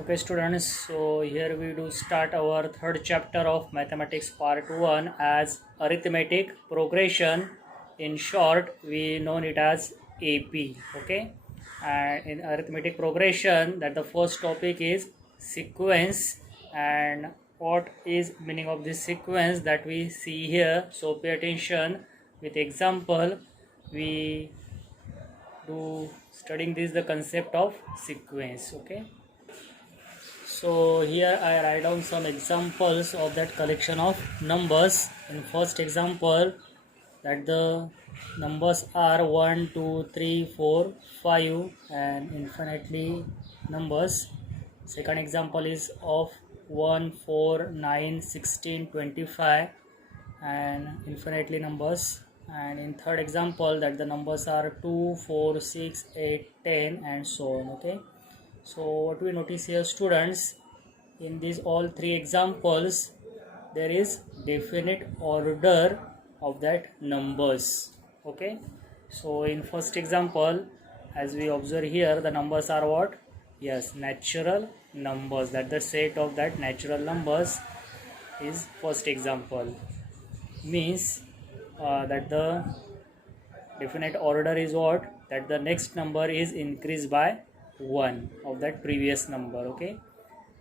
Okay students, so here we do start our third chapter of mathematics part 1 as arithmetic progression. In short, we known it as AP. Okay, and in arithmetic progression, that the first topic is sequence, and what is meaning of this sequence that we see here. So pay attention with example. We do studying this the concept of sequence. Okay, so here I write down some examples of that collection of numbers. In first example, that the numbers are 1, 2, 3, 4, 5 and infinitely numbers. Second example is of 1, 4, 9, 16, 25 and infinitely numbers. And in third example that the numbers are 2, 4, 6, 8, 10 and so on. Okay, so what we notice here students, in these all three examples there is definite order of that numbers. Okay, so in first example, as we observe here, the numbers are what? Yes, natural numbers. That the set of that natural numbers is first example. Means that the definite order is what? That the next number is increased by 1 of that previous number. Okay,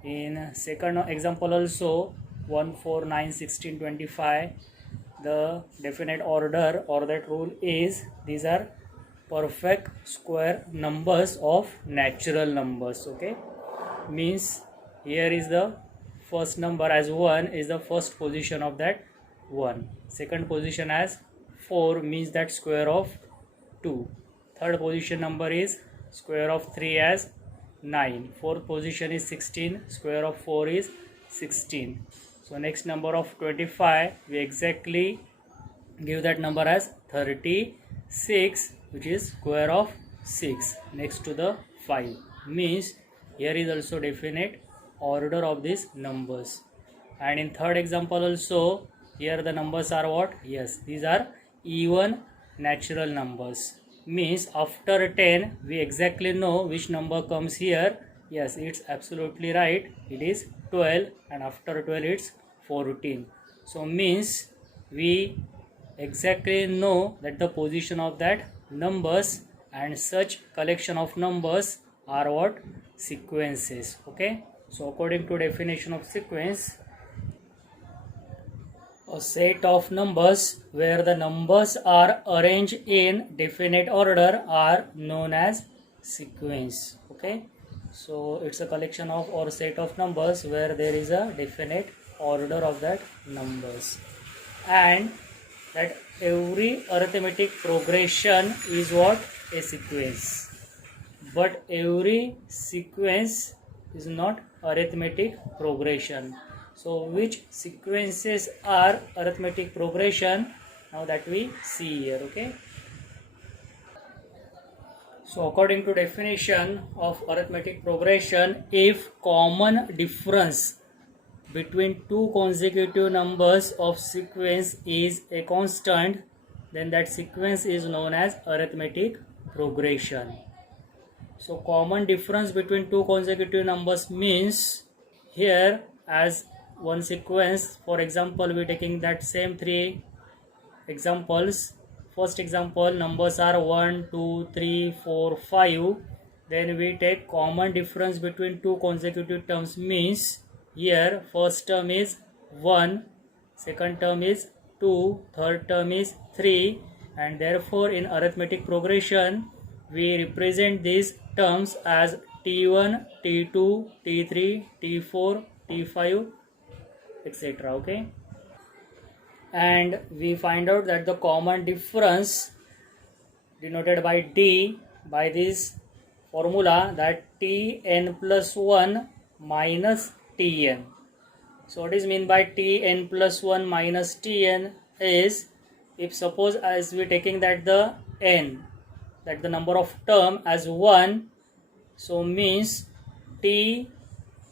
in second example also 1, 4, 9, 16, 25, the definite order or that rule is these are perfect square numbers of natural numbers. Okay, means here is the first number as 1 is the first position of that 1, second position as 4 means that square of 2, third position number is square of 3 as 9, fourth position is 16, square of 4 is 16. So next number of 25, we exactly give that number as 36, which is square of 6 next to the 5. Means here is also definite order of these numbers. And in third example also, here the numbers are what? Yes, these are even natural numbers. Means after 10 we exactly know which number comes here. Yes, it's absolutely right, it is 12, and after 12 it's 14. So means we exactly know that the position of that numbers, and such collection of numbers are what? Sequences. Okay, so according to definition of sequence, a set of numbers where the numbers are arranged in definite order are known as sequence. Okay, so it's a collection of or set of numbers where there is a definite order of that numbers, and that every arithmetic progression is what? A sequence. But every sequence is not arithmetic progression. So which sequences are arithmetic progression? Now that we see here. Okay, so according to definition of arithmetic progression, if common difference between two consecutive numbers of sequence is a constant, then that sequence is known as arithmetic progression. So common difference between two consecutive numbers means here as one sequence, for example we taking that same three examples. First example, numbers are 1, 2, 3, 4, 5. Then we take common difference between two consecutive terms means here first term is 1, second term is 2, third term is 3, and therefore in arithmetic progression we represent these terms as T1, T2, T3, T4, T5, etc. Okay, and we find out that the common difference denoted by D by this formula, that Tn plus 1 minus Tn. So what is mean by Tn plus 1 minus Tn is, if suppose as we taking that the n, that the number of term as 1, so means T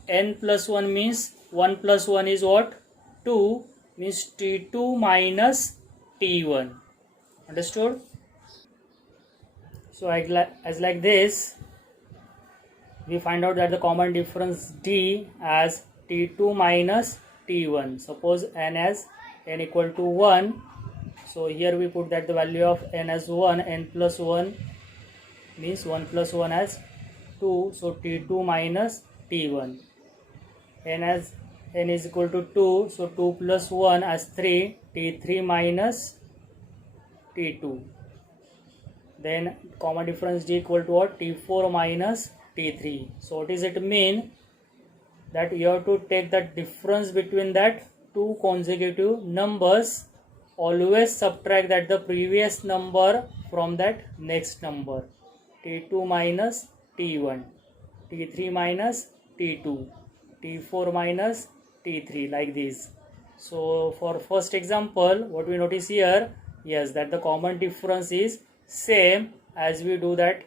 n plus 1 means 1 plus 1 is what? 2, means T2 minus T1. Understood? So as like this, we find out that the common difference d as t2 minus t1. Suppose n as n equal to 1, so here we put that the value of n as 1, n plus 1 means 1 plus 1 as 2, so t2 minus t1. n as n is equal to 2, so 2 plus 1 as 3, t3 minus t2. Then common difference d equal to what? T4 minus t3. So what does it mean? That you have to take the difference between that two consecutive numbers, always subtract that the previous number from that next number. T2 minus T1, T3 minus T2, T4 minus T3, like this. So for first example, what we notice here, yes, that the common difference is same as we do that.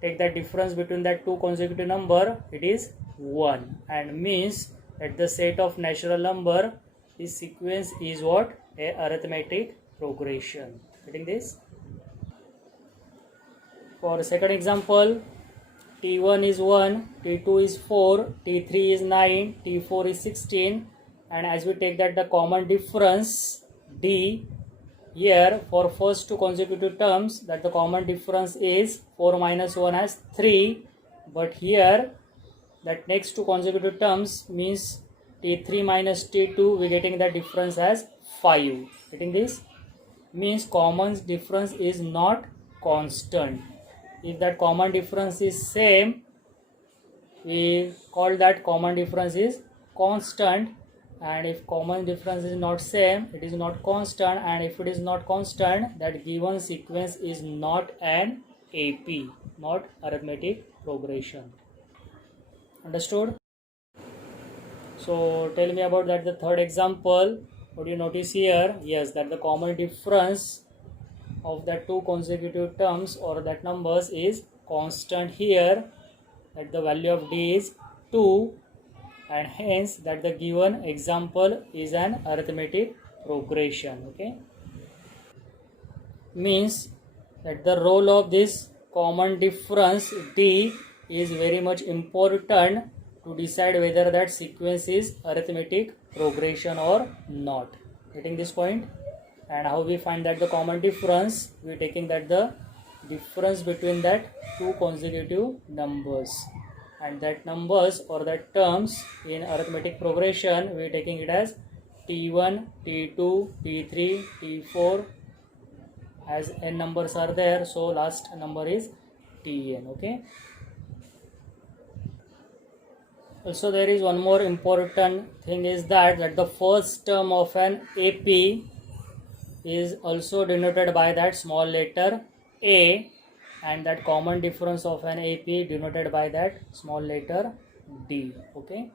Take that difference between that two consecutive number, it is 1, and means that the set of natural number, this sequence is what? A arithmetic progression. Getting this? For second example, T1 is 1, T2 is 4, T3 is 9, T4 is 16, and as we take that the common difference D, here for first two consecutive terms, that the common difference is 4 minus 1 as 3, but here that next two consecutive terms means T3 minus T2, we getting the difference as 5. Getting this? Means common difference is not constant. If that common difference is same, we call that common difference is constant, and if common difference is not same, it is not constant, and if it is not constant, that given sequence is not an AP, not arithmetic progression. Understood? So tell me about that the third example. What do you notice here? Yes, that the common difference of the two consecutive terms or that numbers is constant here, that the value of d is 2, and hence that the given example is an arithmetic progression. Okay, means that the role of this common difference d is very much important to decide whether that sequence is arithmetic progression or not. Getting this point? And how we find that the common difference? We taking that the difference between that two consecutive numbers, and that numbers or that terms in arithmetic progression, we taking it as T1, T2, T3, T4, as n numbers are there, so last number is Tn. Okay. Also there is one more important thing is that the first term of an AP is also denoted by that small letter A, and that common difference of an AP denoted by that small letter D. Okay,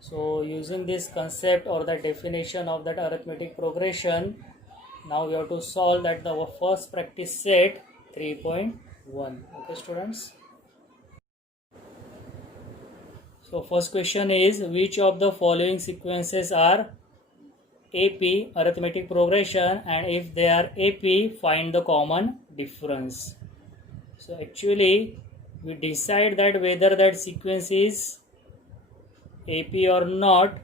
so using this concept or the definition of that arithmetic progression, now we have to solve that the first practice set 3.1. Okay students, so first question is, which of the following sequences are AP, arithmetic progression, and if they are AP, find the common difference. So actually we decide that whether that sequence is AP or not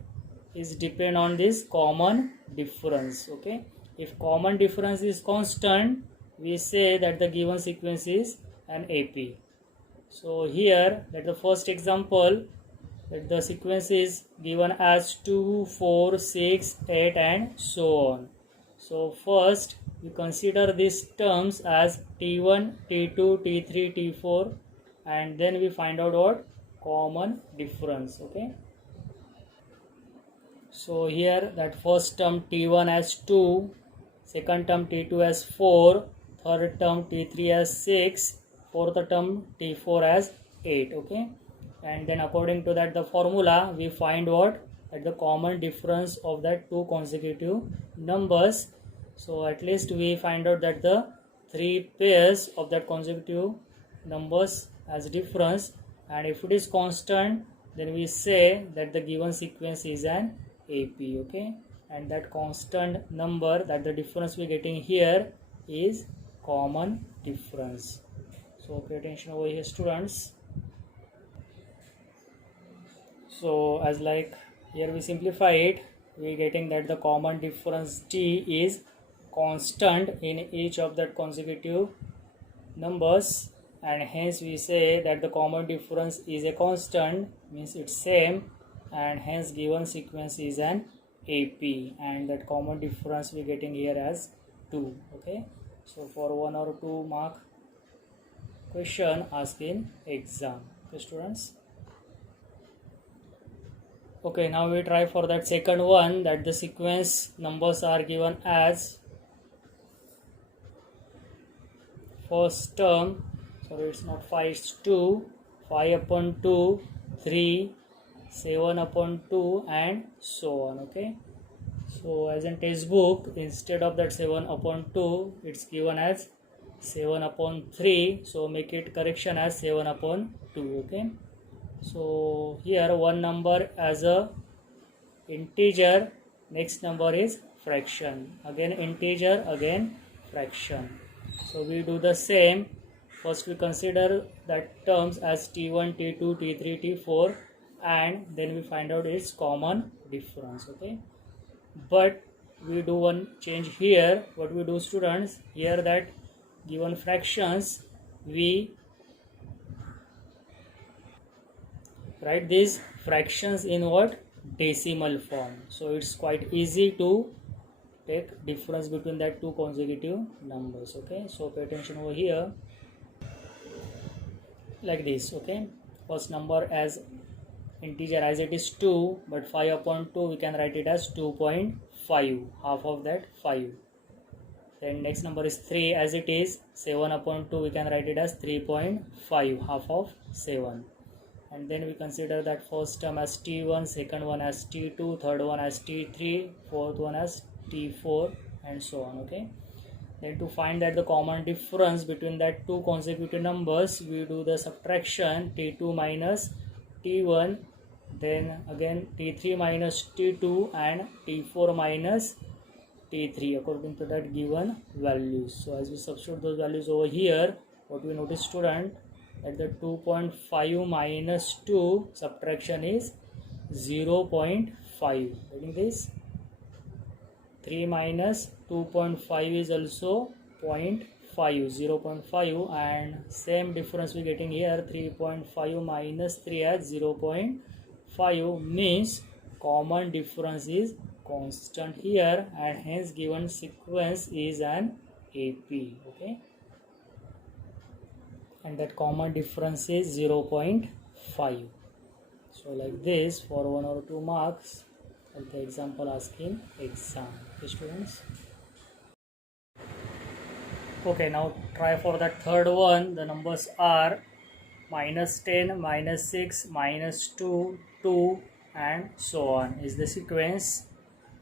is depend on this common difference. Okay, if common difference is constant, we say that the given sequence is an AP. So here that the first example, that the sequence is given as 2, 4, 6, 8 and so on. So first we consider these terms as T1, T2, T3, T4, and then we find out what? Common difference. Okay, so here that first term T1 as 2, second term T2 as 4, third term T3 as 6, fourth term T4 as 8. Okay, and then according to that the formula we find what? That the common difference of that two consecutive numbers. So at least we find out that the three pairs of that consecutive numbers as difference, and if it is constant, then we say that the given sequence is an AP. Okay, and that constant number, that the difference we getting here is common difference. So pay attention over here students. So as like here we simplify it, we getting that the common difference t is constant in each of the consecutive numbers, and hence we say that the common difference is a constant, means it's same, and hence given sequence is an AP, and that common difference we getting here as 2. Okay, so for 1 or 2 mark question asked in exam. Okay students. Okay, now we try for that second one, that the sequence numbers are given as first term, sorry it's not 5, it's 2, 5 upon 2, 3, 7 upon 2 and so on. Okay, so as in textbook, instead of that 7 upon 2 it's given as 7 upon 3, so make it correction as 7 upon 2. Okay, so here one number as a integer, next number is fraction, again integer, again fraction. So we do the same. First we consider that terms as t1, t2, t3, t4, and then we find out its common difference. Okay, but we do one change here. What we do students, here that given fractions we write these fractions in what? Decimal form. So it's quite easy to take difference between that two consecutive numbers. Okay, so pay attention over here like this. Okay, first number as integer as it is 2, but 5 upon 2 we can write it as 2.5, half of that 5. Then next number is 3 as it is 7 upon 2 we can write it as 3.5, half of 7. And then we consider that first term as t1, second one as t2, third one as t3, fourth one as t4 and so on. Okay, then to find that the common difference between that two consecutive numbers, we do the subtraction t2 minus t1, then again t3 minus t2 and t4 minus t3 according to that given values. So as we substitute those values over here, what we notice student, that the 2.5 minus 2 subtraction is 0.5. Getting this? 3 minus 2.5 is also 0.5, 0.5, and same difference we getting here, 3.5 minus 3 as 0.5, means common difference is constant here, and hence given sequence is an AP. Okay, and that common difference is 0.5. So like this for 1 or 2 marks, like the example asking exam. Okay students. Okay, now try for that third one. The numbers are minus 10, minus 6, minus 2, 2 and so on is the sequence,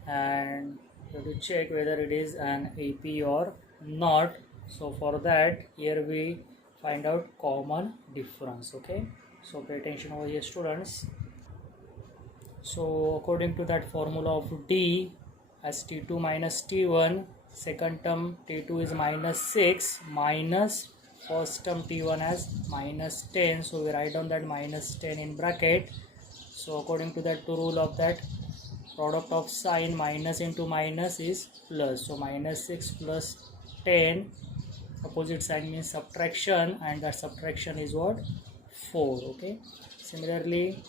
and you have to check whether it is an AP or not. So for that, here we find out common difference. Okay, so pay attention over here students. So according to that formula of D as t2 minus t1, second term t2 is minus 6 minus first term t1 as minus 10, so we write down that minus 10 in bracket. So according to that rule of that product of sign, minus into minus is plus, so minus 6 plus 10, opposite sign means subtraction, and that subtraction is what? 4. Okay, similarly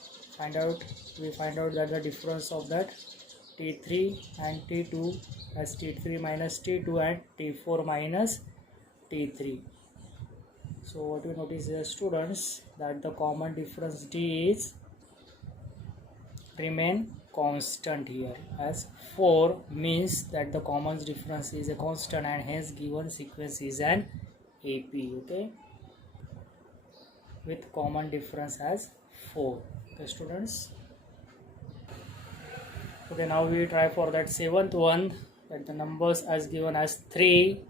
we find out that the difference of that t3 and t2 as t3 minus t2 and t4 minus t3. So what we notice here students, that the common difference D is remain constant here, as 4 means that the common difference is a constant, and hence given sequence is an AP. Okay, with common difference as 4. Okay students. Okay, now we try for that seventh one, that the numbers as given as 3,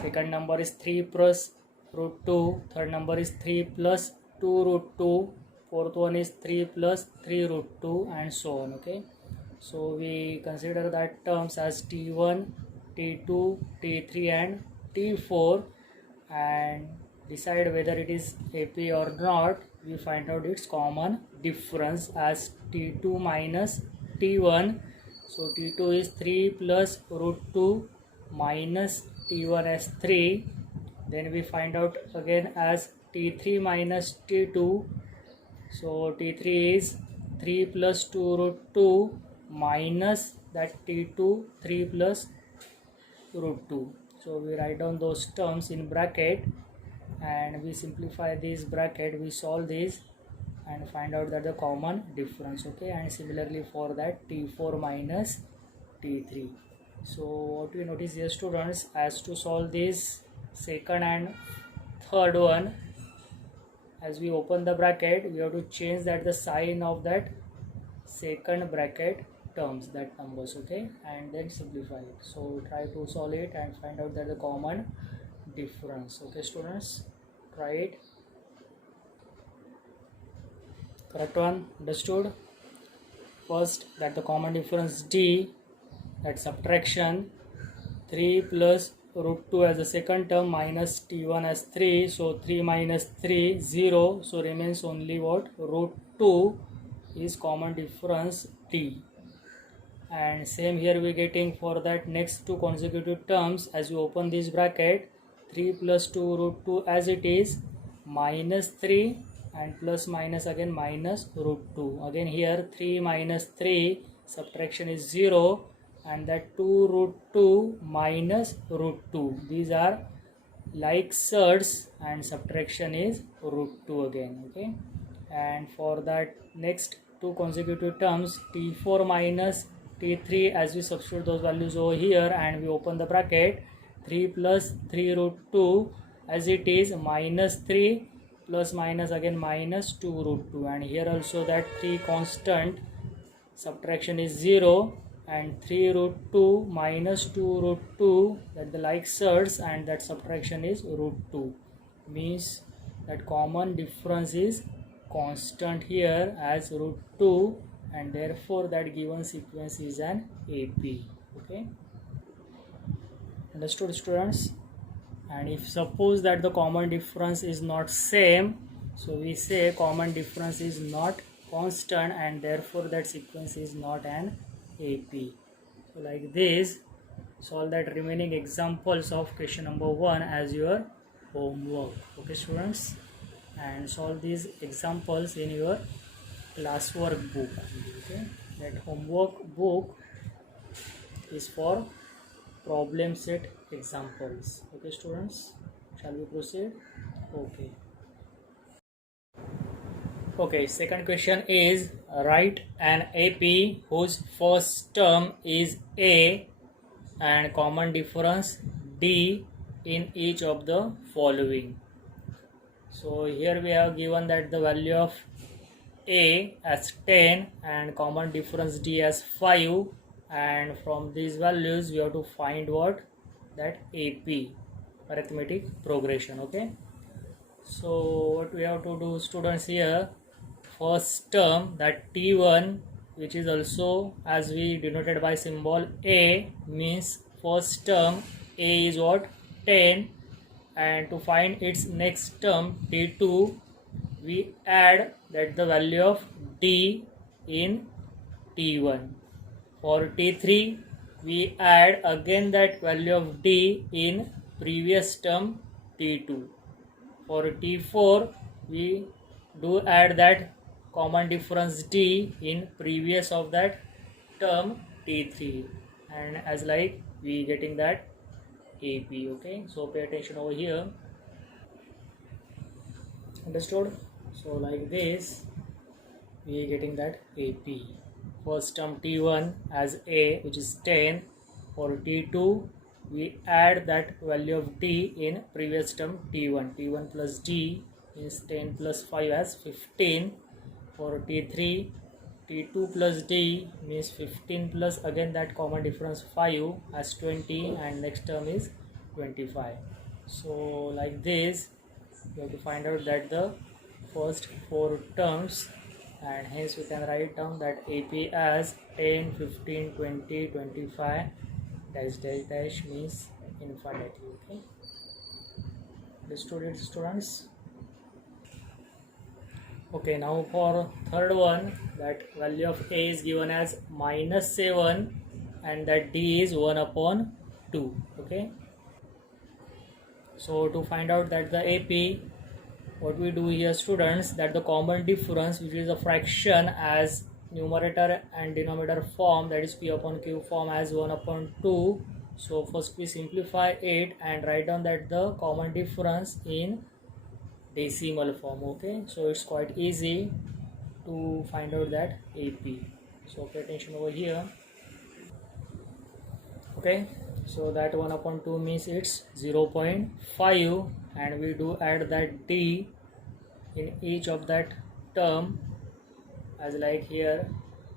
second number is 3 plus root 2, third number is 3 plus 2 root 2, fourth one is 3 plus 3 root 2 and so on. Okay, so we consider that terms as t1, t2, t3 and t4 and decide whether it is AP or not. We find out its common difference as T2 minus T1. So T2 is 3 plus root 2 minus T1 as 3. Then we find out again as T3 minus T2. So T3 is 3 plus 2 root 2 minus that T2 3 plus root 2. So we write down those terms in bracket and we simplify this bracket, we solve this and find out that the common difference. Okay, and similarly for that T4 minus T3. So what we notice here, students, as to solve this second and third one, as we open the bracket we have to change that the sign of that second bracket terms, that numbers. Okay, and then simplify it. So try to solve it and find out that the common difference. Okay students, try it. Correct one, understood? First, that the common difference D, that subtraction 3 plus root 2 as the second term minus T1 as 3. So 3 minus 3 0. So remains only what? Root 2 is common difference D. And same here we getting for that next two consecutive terms. As you open this bracket, 3 plus 2 root 2 as it is, minus 3 and plus minus again minus root 2. Again here 3 minus 3, subtraction is 0, and that 2 root 2 minus root 2. These are like surds and subtraction is root 2 again. Okay, and for that next two consecutive terms, T4 minus T3, as we substitute those values over here and we open the bracket, 3 plus 3 root 2 as it is, minus 3 plus minus again minus 2 root 2, and here also that 3 constant, subtraction is 0, and 3 root 2 minus 2 root 2, that the like surds, and that subtraction is root 2, means that common difference is constant here as root 2, and therefore that given sequence is an AP. Okay, understood students? And if suppose that the common difference is not same, so we say common difference is not constant and therefore that sequence is not an AP. So like this, solve that remaining examples of question number 1 as your homework. Okay students, and solve these examples in your classwork book. Okay, that homework book is for problem set examples. Okay students, shall we proceed? Okay, second question is write an AP whose first term is A and common difference D in each of the following. So here we have given that the value of A as 10 and common difference D as 5, and from these values we have to find what? That AP, arithmetic progression. Okay, so what we have to do students here, first term that T1, which is also as we denoted by symbol A, means first term A is what? 10, and to find its next term T2 we add that the value of D in T1. For T3 we add again that value of D in previous term T2. For T4 we do add that common difference D in previous of that term T3, and as like we getting that AP. Okay, so pay attention over here. Understood? So like this we getting that AP. First term T1 as A, which is 10. For T2 we add that value of D in previous term T1. T1 plus D is 10 plus 5 as 15. For T3, T2 plus D means 15 plus again that common difference 5 as 20, and next term is 25. So like this you have to find out that the first 4 terms, and hence we can write down that AP as 10, 15, 20, 25 dash dash dash means infinitely. Okay, understood it students? Okay, now for third one, that value of a is given as -7 and that d is 1 upon 2. Okay, so to find out that the AP, what we do here students, that the common difference, which is a fraction as numerator and denominator form, that is p upon q form as 1 upon 2. So first we simplify it and write down that the common difference in decimal form. Okay, so it's quite easy to find out that AP. So pay attention over here. Okay, so that 1 upon 2 means it's 0.5 and we do add that d in each of that term, as like here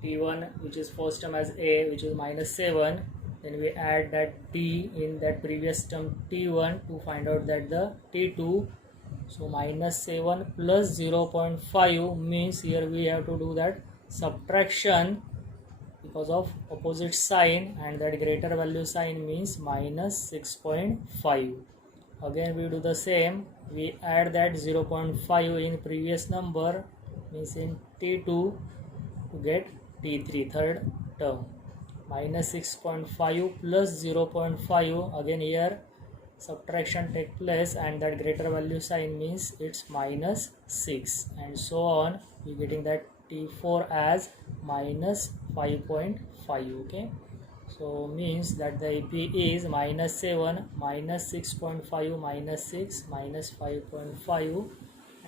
t1 which is first term as a, which is -7, then we add that d in that previous term t1 to find out that the t2. So -7 plus 0.5 means here we have to do that subtraction because of opposite sign, and that greater value sign means -6.5. Again we do the same, we add that 0.5 in previous number, means in t2, to get t3 third term. -6.5 plus 0.5, again here subtraction take place and that greater value sign means it's -6, and so on. We getting that t4 as -5.5. okay, so means that the AP is -7 -6.5 -6 -5.5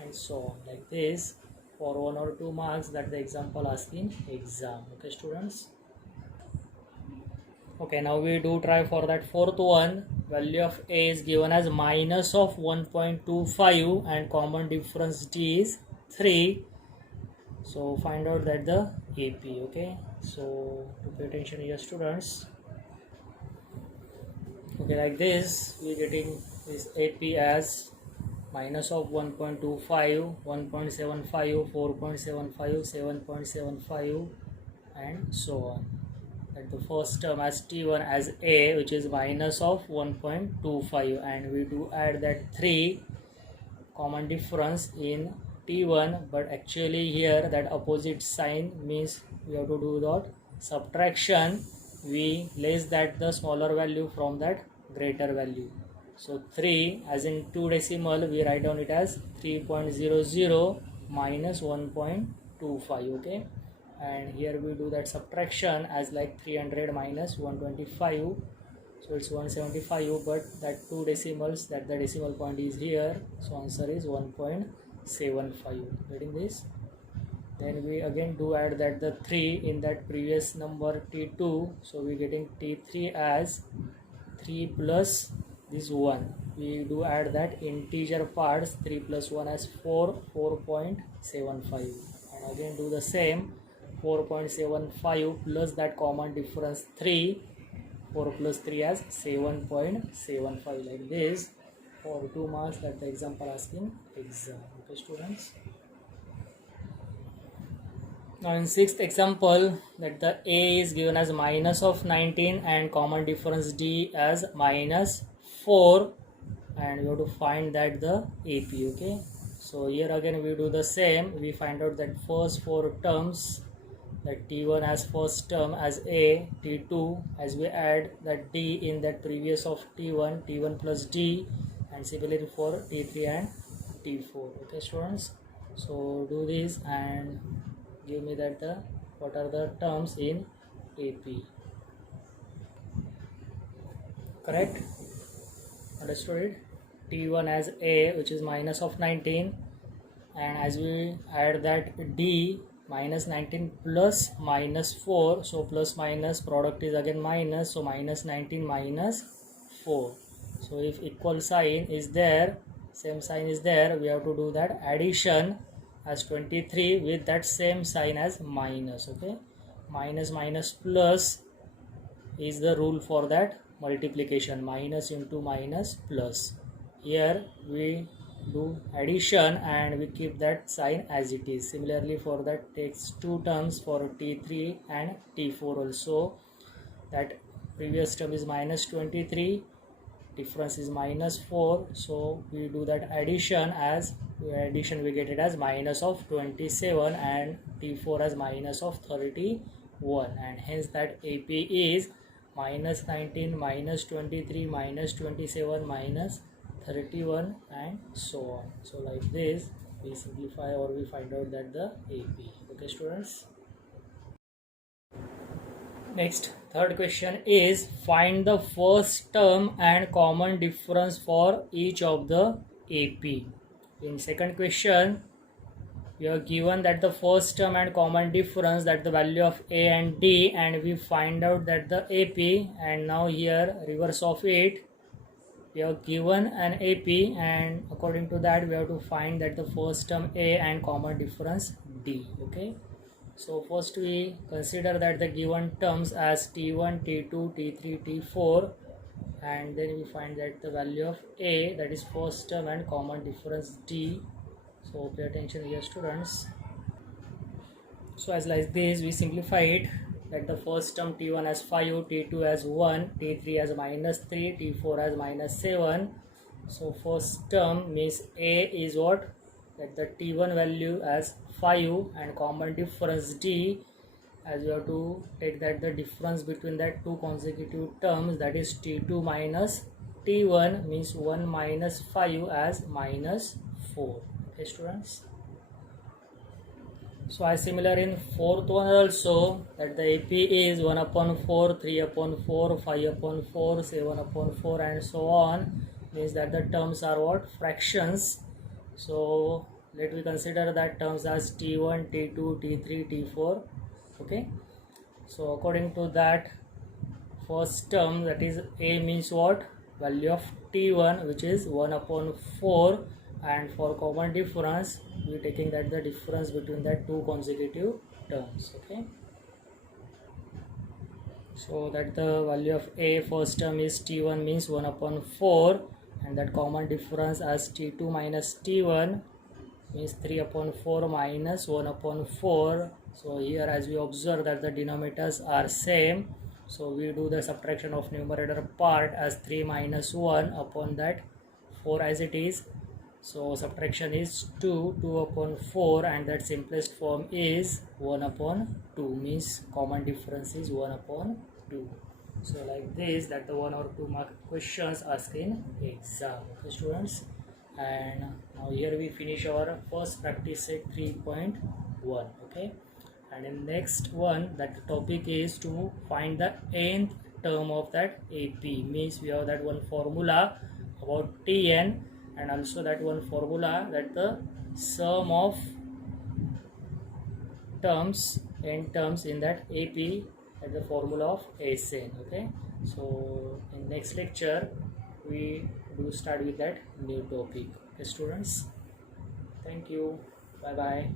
and so on, like this, for 1 or 2 marks that the example asking exam. Okay students. Okay, now we do try for that fourth one. Value of a is given as minus of 1.25 and common difference d is 3. So find out that the AP. Okay, so to pay attention here students. Okay, like this we getting this AP as minus of 1.25, 1.75, 4.75, 7.75 and so on. At the first term as t1 as a, which is minus of 1.25, and we do add that 3 common difference in t1, but actually here that opposite sign means we have to do that subtraction. We less that the smaller value from that greater value. So 3 as in 2 decimal, we write down it as 3.00 minus 1.25. okay, and here we do that subtraction as like 300 minus 125, so it's 175, but that 2 decimals, that the decimal point is here, so answer is 1.75. getting this? Then we again do add that the 3 in that previous number t2, so we getting t3 as 3 plus this 1. We do add that integer parts, 3 plus 1 as 4, 4.75, and again do the same, 4.75 plus that common difference 3, 4 plus 3 as 7.75, like this, for 2 marks that the example asking exam. Okay students. Now in sixth example, that the a is given as minus of 19 and common difference d as -4, and we have to find that the AP. okay, so here again we do the same, we find out that first 4 terms, that t1 as first term as a, t2 as we add that d in that previous of t1, t1 plus d, and similarly for t3 and t4. okay students, so do this and give me that the what are the terms in AP. Correct? Understood it? t1 as a, which is minus of 19, and as we add that d, minus 19 plus -4, so plus minus product is again minus, so minus 19 minus 4. So if equal sign is there, same sign is there, we have to do that addition as 23 with that same sign as minus. okay, minus minus plus is the rule for that multiplication, minus into minus plus. Here we do addition and we keep that sign as it is. Similarly for that takes 2 terms for t3 and t4 also. That previous term is minus 23, difference is minus 4, so we do that addition. As addition we get it as minus of 27 and T4 as minus of 31, and hence that AP is minus 19 minus 23 minus 27 minus 31 and so on. So like this we simplify or we find out that the AP. Okay students. Next, third question is find the first term and common difference for each of the AP. In second question, we are given that the first term and common difference, that the value of A and D, and we find out that the AP, and now here reverse of it, we are given an AP, and according to that we have to find that the first term A and common difference D. Okay. So first we consider that the given terms as T1, T2, T3, T4, and then we find that the value of A, that is first term, and common difference D. So pay attention here students. So as like this we simplify it, that the first term T1 as 5, T2 as 1, T3 as minus 3, T4 as minus 7. So first term means A is what? That the T1 value as 5 and common difference D, as you have to take that the difference between that two consecutive terms, that is T2 minus T1, means 1 minus 5 as minus 4. Okay students. So as similar in fourth one also, that the AP is 1 upon 4, 3 upon 4, 5 upon 4, 7 upon 4 and so on, means that the terms are what? Fractions. So let me consider that terms as T1, T2, T3, T4. Okay. So according to that, first term, that is A, means what? Value of T1, which is 1 upon 4, and for common difference we are taking that the difference between that two consecutive terms. Okay. So that the value of A first term is T1, means 1 upon 4, and that common difference as T2 minus T1 means 3 upon 4 minus 1 upon 4. So here as we observe that the denominators are same, so we do the subtraction of numerator part as 3 minus 1 upon that 4 as it is. So subtraction is 2 upon 4, and that simplest form is 1 upon 2, means common difference is 1 upon 2. So like this, that the 1 or 2 mark questions asked in exam. Okay students. And now here we finish our first practice set 3.1. Okay, and in next one, that the topic is to find the nth term of that AP, means we have that one formula about Tn, and also that one formula that the sum of terms, n terms in that AP, at the formula of Sn. Okay, so in next lecture we do start with that new topic. Okay students, thank you, bye bye.